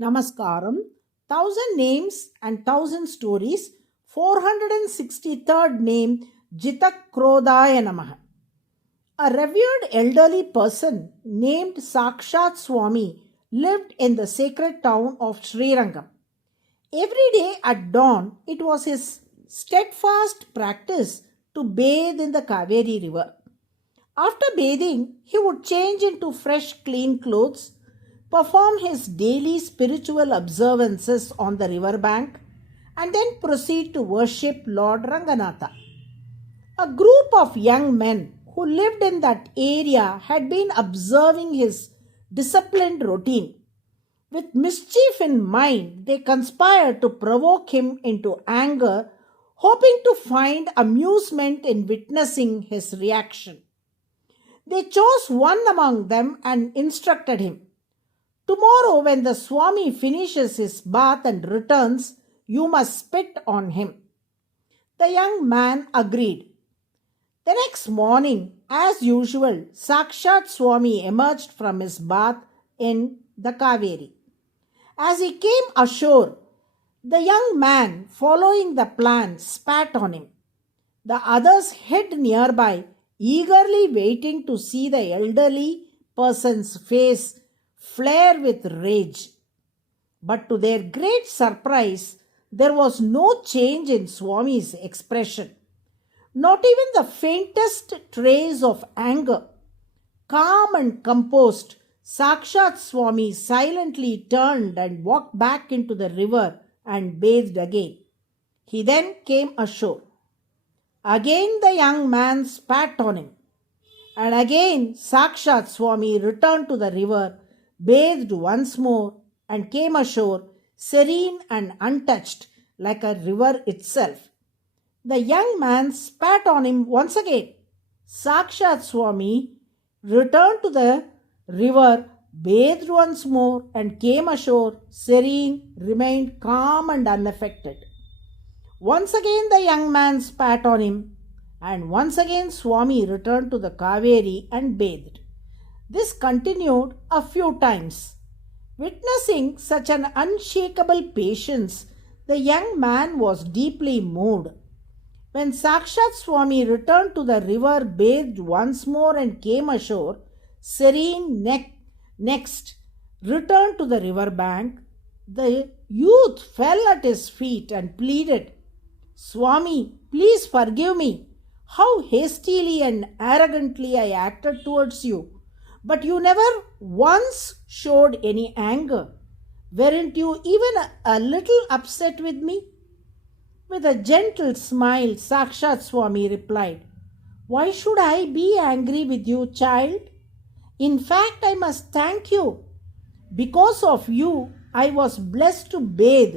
Namaskaram, Thousand Names and Thousand Stories, 463rd name JITAKRODHAAYA NAMAH. A revered elderly person named Sakshat Swami lived in the sacred town of Srirangam. Every day at dawn, it was his steadfast practice to bathe in the Kaveri river. After bathing, he would change into fresh, clean clothes, perform his daily spiritual observances on the river bank, and then proceed to worship Lord Ranganatha. A group of young men who lived in that area had been observing his disciplined routine. With mischief in mind, they conspired to provoke him into anger, hoping to find amusement in witnessing his reaction. They chose one among them and instructed him, "Tomorrow, when the Swami finishes his bath and returns, you must spit on him." The young man agreed. The next morning, as usual, Sakshat Swami emerged from his bath in the Kaveri. As he came ashore, the young man, following the plan, spat on him. The others hid nearby, eagerly waiting to see the elderly person's face flare with rage. But to their great surprise, there was no change in Swami's expression. Not even the faintest trace of anger. Calm and composed, Sakshat Swami silently turned and walked back into the river and bathed again. He then came ashore. Again the young man spat on him. And again Sakshat Swami returned to the river, bathed once more, and came ashore serene and untouched like a river itself. The young man spat on him once again. Sakshat Swami returned to the river, bathed once more, and came ashore serene, remained calm and unaffected. Once again the young man spat on him, and once again Swami returned to the Kaveri and bathed. This continued a few times. Witnessing such an unshakable patience, the young man was deeply moved. When Sakshat Swami returned to the river, bathed once more, and came ashore, serene next returned to the river bank, the youth fell at his feet and pleaded, "Swami, please forgive me. How hastily and arrogantly I acted towards you. But you never once showed any anger. Weren't you even a little upset with me?" With a gentle smile, Sakshat Swami replied, "Why should I be angry with you, child? In fact, I must thank you. Because of you, I was blessed to bathe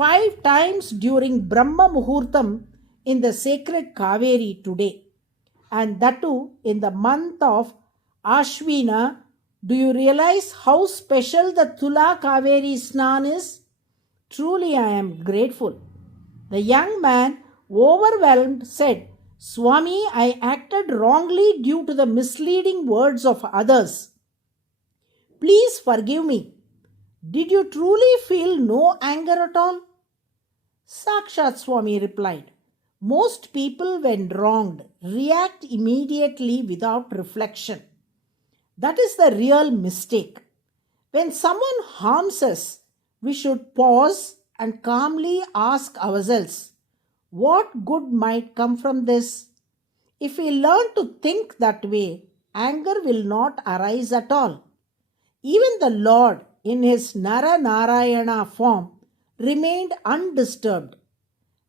5 times during Brahma Muhurtam in the sacred Kaveri today, and that too in the month of Ashwina. Do you realize how special the Tula Kaveri Snan is? Truly, I am grateful." The young man, overwhelmed, said, "Swami, I acted wrongly due to the misleading words of others. Please forgive me. Did you truly feel no anger at all?" Sakshat Swami replied, "Most people, when wronged, react immediately without reflection. That is the real mistake. When someone harms us, we should pause and calmly ask ourselves, what good might come from this? If we learn to think that way, anger will not arise at all. Even the Lord, in his Nara Narayana form, remained undisturbed.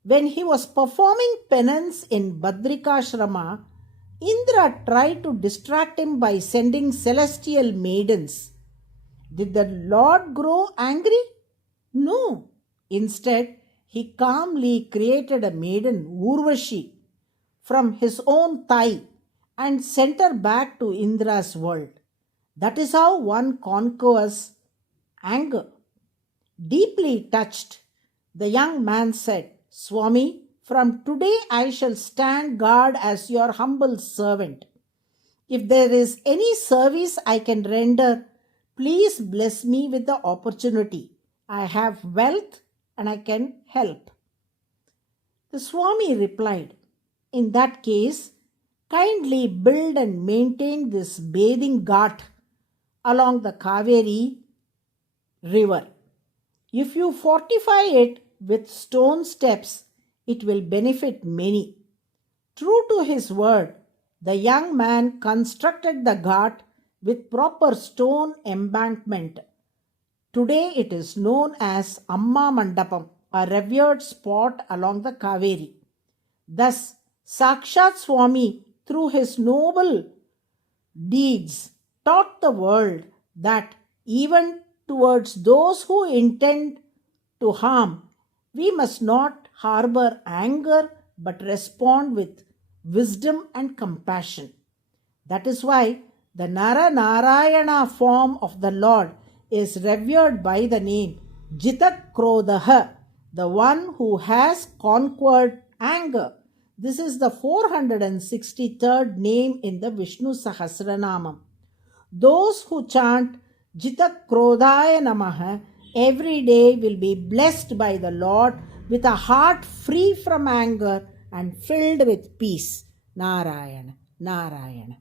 When he was performing penance in Badrikashrama, Indra tried to distract him by sending celestial maidens. Did the Lord grow angry? No. Instead, he calmly created a maiden, Urvashi, from his own thigh and sent her back to Indra's world. That is how one conquers anger. Deeply touched, the young man said, "Swami, from today I shall stand guard as your humble servant. If there is any service I can render, please bless me with the opportunity. I have wealth and I can help. The Swami replied, in that case, kindly build and maintain this bathing ghat along the Kaveri river. If you fortify it with stone steps, it will benefit many. True to his word, the young man constructed the ghat with proper stone embankment. Today it is known as Amma Mandapam, a revered spot along the Kaveri. Thus, Sakshat Swami, through his noble deeds, taught the world that even towards those who intend to harm, we must not harbor anger but respond with wisdom and compassion. That is why the Nara Narayana form of the Lord is revered by the name JITAKRODHAAYA, the one who has conquered anger. This is the 463rd name in the Vishnu Sahasranamam. Those who chant JITAKRODHAAYA NAMAH every day will be blessed by the Lord with a heart free from anger and filled with peace. Narayana, Narayana.